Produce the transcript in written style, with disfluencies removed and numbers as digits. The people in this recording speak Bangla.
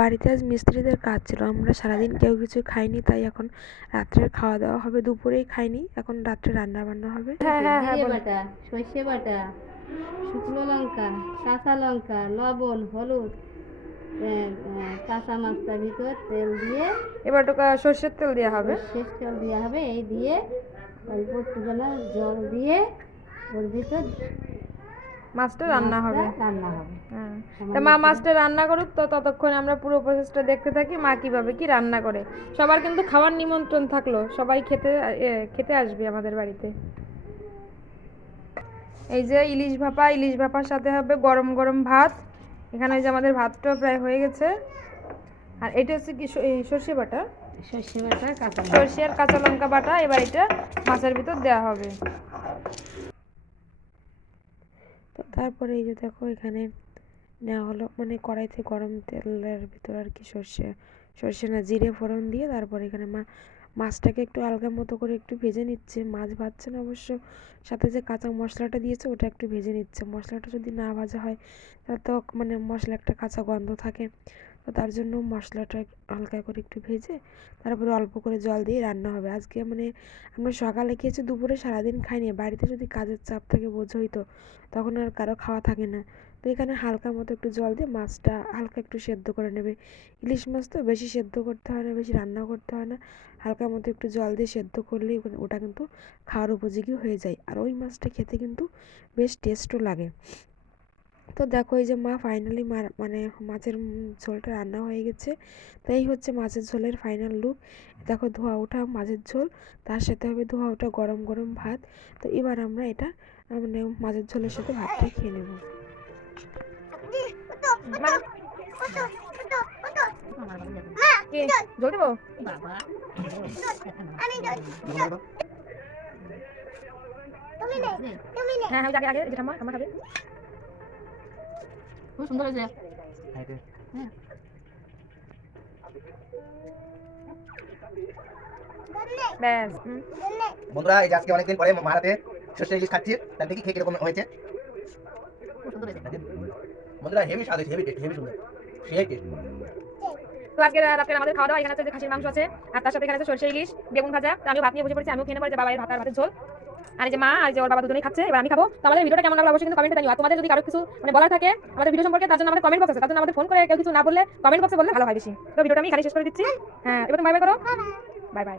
বাড়িতে আজ মিস্ত্রিদের কাজ ছিল, আমরা সারাদিন কেউ কিছু খাইনি, তাই এখন রাত্রের খাওয়া দাওয়া হবে। দুপুরেই খাইনি, এখন রাত্রে রান্না বান্না হবে। হ্যাঁ হ্যাঁ হ্যাঁ, জিরে বাটা, সর্ষে বাটা, শুকনো লঙ্কা, কাঁচা লঙ্কা, লবণ, হলুদ, কাঁচা মাছটার ভিতর তেল দিয়ে এবার একটু সর্ষের তেল দেওয়া হবে। সর্ষের তেল দেওয়া হবে, এই দিয়ে অল্প একটু জল দিয়ে ওর ভিতর মাছটা রান্না হবে। হ্যাঁ, তা মা মাছটা রান্না করুক, তো ততক্ষণ আমরা পুরো প্রসেসটা দেখতে থাকি মা কিভাবে কি রান্না করে। সবার কিন্তু খাওয়ার নিমন্ত্রণ থাকলো, সবাই খেতে আসবে আমাদের বাড়িতে। এই যে ইলিশ ভাপার সাথে হবে গরম গরম ভাত। এখানে যে আমাদের ভাতটা প্রায় হয়ে গেছে। আর এটা হচ্ছে কি সর্ষে বাটা, সর্ষে আর কাঁচা লঙ্কা বাটা। এবার এটা মাছের ভিতর দেওয়া হবে। তো তারপরে এই যে দেখো এখানে নেওয়া হলো, মানে কড়াইতে গরম তেলের ভিতর আর কি সর্ষে না জিরে ফোড়ন দিয়ে তারপর এখানে মাছটাকে একটু আলগা মতো করে একটু ভেজে নিচ্ছে। মাছ ভাজছে না অবশ্য, সাথে যে কাঁচা মশলাটা দিয়েছে ওটা একটু ভেজে নিচ্ছে। মশলাটা যদি না ভাজা হয় তাহলে তো মানে মশলা একটা কাঁচা গন্ধ থাকে, তো তার জন্য মশলাটা হালকা করে একটু ভেজে তারপরে অল্প করে জল দিয়ে রান্না হবে। আজকে মানে আমরা সকালে খেয়েছি, দুপুরে সারাদিন খাইনি। বাড়িতে যদি কাজের চাপ থাকে বোঝোই তো, তখন আর কারো খাওয়া থাকে না। তো এখানে হালকা মতো একটু জল দিয়ে মাছটা হালকা একটু সেদ্ধ করে নেবে। ইলিশ মাছ তো বেশি সেদ্ধ করতে হয় না, বেশি রান্না করতে হয় না, হালকা মতো একটু জল দিয়ে সেদ্ধ করলেই ওটা কিন্তু খাওয়ার উপযোগী হয়ে যায়। আর ওই মাছটা খেতে কিন্তু বেশ টেস্টও লাগে। তো দেখো এই যে মা ফাইনালি মানে মাছের ঝোলটা রান্না হয়ে গেছে। তো এই হচ্ছে মাছের ঝোলের ফাইনাল লুক। দেখো ধোয়া ওঠা মাছের ঝোল, তার সাথে হবে ধোয়া ওঠা গরম গরম ভাত। তো এবার আমরা এটা মানে মাছের ঝোলের সাথে ভাতটা খেয়ে নেব। জল দেবো? হ্যাঁ হ্যাঁ, আগে আগে যেটা আমার খাবে। খুব সুন্দর হয়েছে। ব্যাস। বন্ধুরা, এই যে আজকে অনেকদিন পরে মারাতে সর্ষে ইলিশ খাচ্ছি, তার দেখি খেয়ে কিরকম হয়েছে। বন্ধুরা হেভি স্বাদ হয়েছে, হেভি টেস্ট, হেভি সুন্দর, সেই টেস্ট। তো আজকে রাতের আমাদের খাওয়া দাওয়া এখানে আছে, যে খাসির মাংস আছে, আর তার সাথে এখানে আছে সর্ষে ইলিশ, বেগুন ভাজা। তো আমি ভাত নিয়ে বসে পড়েছি, আমিও খেয়ে নেবো। যে বাবার ভাত আর ভাতের ঝোল, আর এই যে মা আর যে ওর বাবা দুজনেই খাচ্ছে, এবার আমি খাবো। তো আমাদের ভিডিওটা কেমন লাগলো অবশ্যই কিন্তু কমেন্টে জানিও। আর তোমাদের যদি কারো কিছু মানে বলার থাকে আমাদের ভিডিও সম্পর্কে, তার জন্য আমাদের কমেন্ট বক্স আছে, তার জন্য আমাদের ফোন করে কেউ কিছু না বললে কমেন্ট বক্সে বললে ভালো হয় বেশি। তো ভিডিওটা আমি এখানে শেষ করে দিচ্ছি। হ্যাঁ, এবার তুমি বাই বাই করো। Bye bye.